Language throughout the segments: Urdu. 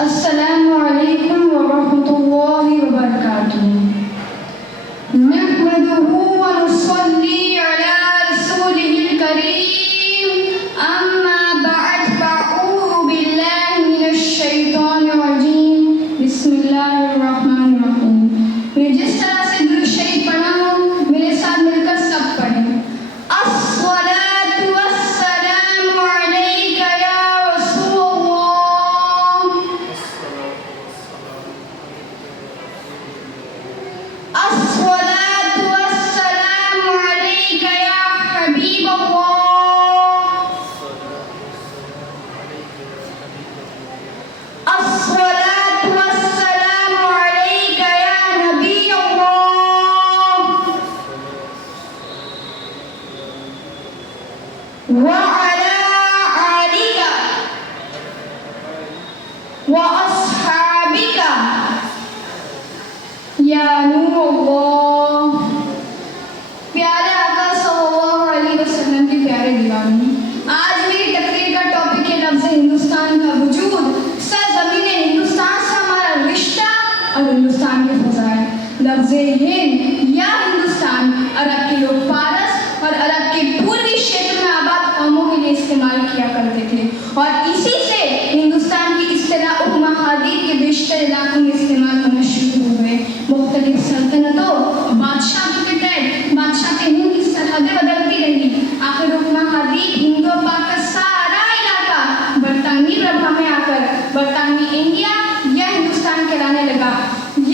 السلام علیکم ورحمۃ اللہ وبرکاتہ۔ نحمده ونصلي على رسوله الكريم، اما بعد فاعوذ باللہ من الشیطان الرجیم، بسم اللہ الرحمن الرحیم۔ میں جس طرح سے درود شریف پڑھا ہوں میرے ساتھ مل کر سب پڑھیں۔ الصلاۃ والسلام علیک یا رسول اللہ، الصلاۃ والسلام علیک یا حبیب اللہ، الصلاۃ والسلام علیک یا نبی اللہ، وعلی آلک واصحابک یا نور اللہ۔ پیارے آقا صلی اللہ علیہ وسلم کے پیارے دیوانی، آج میری تقریر کا ٹاپک ہے لفظ ہندوستان کا وجود، سرزمین ہندوستان سے ہمارا رشتہ اور ہندوستان کے فضائل۔ لفظ ہند یا ہندوستان عرب کے لوگ فارس اور عرب کے پوروی شیتر میں آباد قوموں کے لیے استعمال کیا کرتے تھے، اور اسی سے ہندوستان کی اصطلاح اپمہادیپ کے بیشتر علاقوں میں استعمال ہونا شروع ہوئے۔ مختلف سلطنتوں اور بادشاہوں کے تحت بادشاہ کے ہند کی سرحدیں بدلتی رہی، آخر اپمہادیپ ہند و پاک کا سارا علاقہ برطانوی پربھا میں آ کر برطانوی انڈیا یا ہندوستان کہلانے لگا۔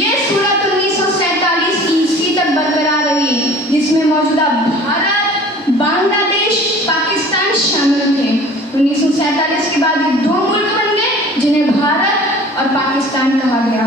یہ صورت 1947 عیسوی تک برقرار رہی، جس میں موجودہ بھارت، بنگلہ دیش، پاکستان شامل تھے۔ 1947 کے بعد یہ دو ملک بن گئے جنہیں بھارت اور پاکستان کہا گیا۔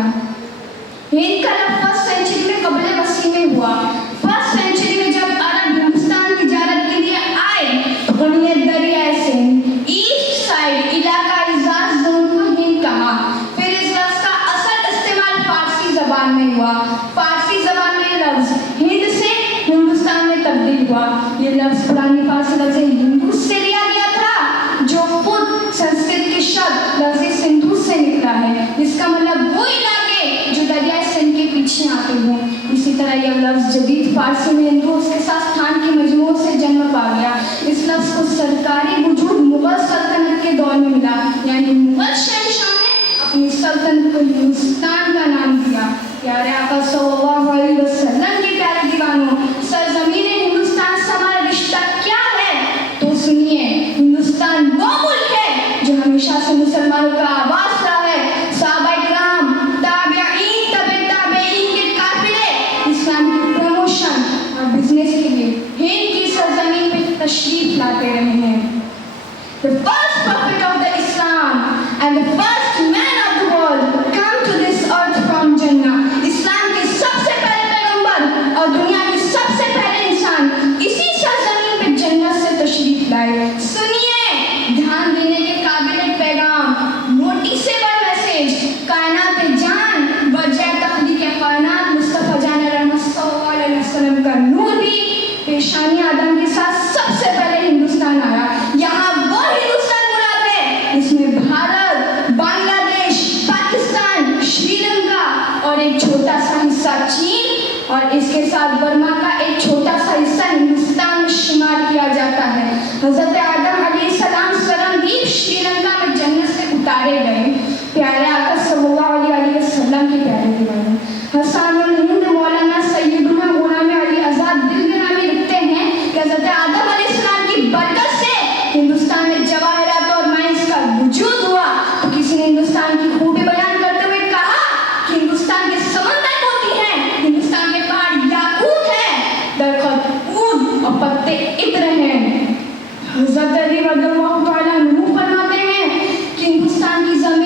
ہند کا لفظ فرسٹ سینچری میں قبل مسیح میں ہوا۔ فرسٹ سینچری میں جب عرب ہندوستان تجارت کے لیے آئے تو انہیں دریائے سندھ ایسٹ سائڈ علاقہ اعزاز زون کو ہند کہا۔ پھر اس لفظ کا اصل استعمال فارسی زبان میں ہوا۔ فارسی زبان میں یہ لفظ ہند سے ہندوستان میں تبدیل ہوا۔ یہ لفظ پرانی فارسی لفظ ہندوس سے لیا گیا تھا، جو خود سنسکرت کے شبد لفظ سندھوس سے نکلا ہے، جس کا مطلب وہ علاقے جو دریائے سندھ کے پیچھے آتے ہیں۔ اسی طرح یہ لفظ جدید فارسی میں ہندو اس کے ساتھ ستھان کے مجموعوں سے جنم پا گیا۔ اس لفظ کو سرکاری وجود مغل سلطنت کے دور میں ملا، یعنی مغل شہنشاہ نے اپنی سلطنت کو ہندوستان کا نام دیا۔ پیارے آقا صلی اللہ علیہ وسلم کے پیارے دیوانوں، سرزمین ہندوستان سے ہمارا رشتہ کیا ہے تو سنیے۔ ہندوستان وہ ملک ہے جو ہمیشہ سے مسلمانوں کا آواز رہا ہے۔ صحابہ کرام، تابعین، تبع تابعین کے قافلے اسلام کی پروموشن اور بزنس کے لیے ہند کی سرزمین پہ تشریف لاتے رہے ہیں۔ The first prophet of the Islam and the first man of the world come to this earth from Jannah۔ اسلام کے سب سے پہلے پیغمبر اور دنیا کے سب سے پہلے انسان اسی سرزمین پہ جنت سے تشریف لائے۔ سنیے، دھیان دینے کے قابل ایک پیغام، نوٹیسیبل میسج، کائنات جان وجہ تخلیق کائنات مصطفیٰ جان رحمت صلی اللہ علیہ وسلم کا نور بھی پیشانی آدم کے ساتھ سب سے پہلے ہندوستان آیا۔ یہاں وہ ہندوستان مراد ہے جس میں بھارت، بنگلہ دیش، پاکستان، شری لنکا اور ایک چھوٹا سا حصہ چین اور اس کے ساتھ برما کا ایک چھوٹا سا حصہ ہندوستان میں شمار کیا جاتا ہے۔ حضرت آدم علیہ السلام سرنگیب شری لنکا میں جنت سے اتارے گئے۔ پیارے آقا صلی اللہ علیہ وسلم کے پیارے دیوانے، حسان الہند مولانا سیدنا غلام علی آزاد دل گرامی لکھتے ہیں کہ حضرت آدم علیہ السلام کی برکت سے ہندوستان میں جواہرات اور مائنز کا وجود ہوا۔ تو کسی نے ہندوستان کی خوبی بیان کرتے ہوئے کہا کہ ہندوستان کے سمندر موتی ہیں، ہندوستان کے پہاڑ یاقوت ہیں، درخت اود اور پتے عطر ہیں۔ حضرت علی رضی اللہ تعالیٰ عنہ فرماتے ہیں کہ ہندوستان کی زمین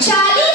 40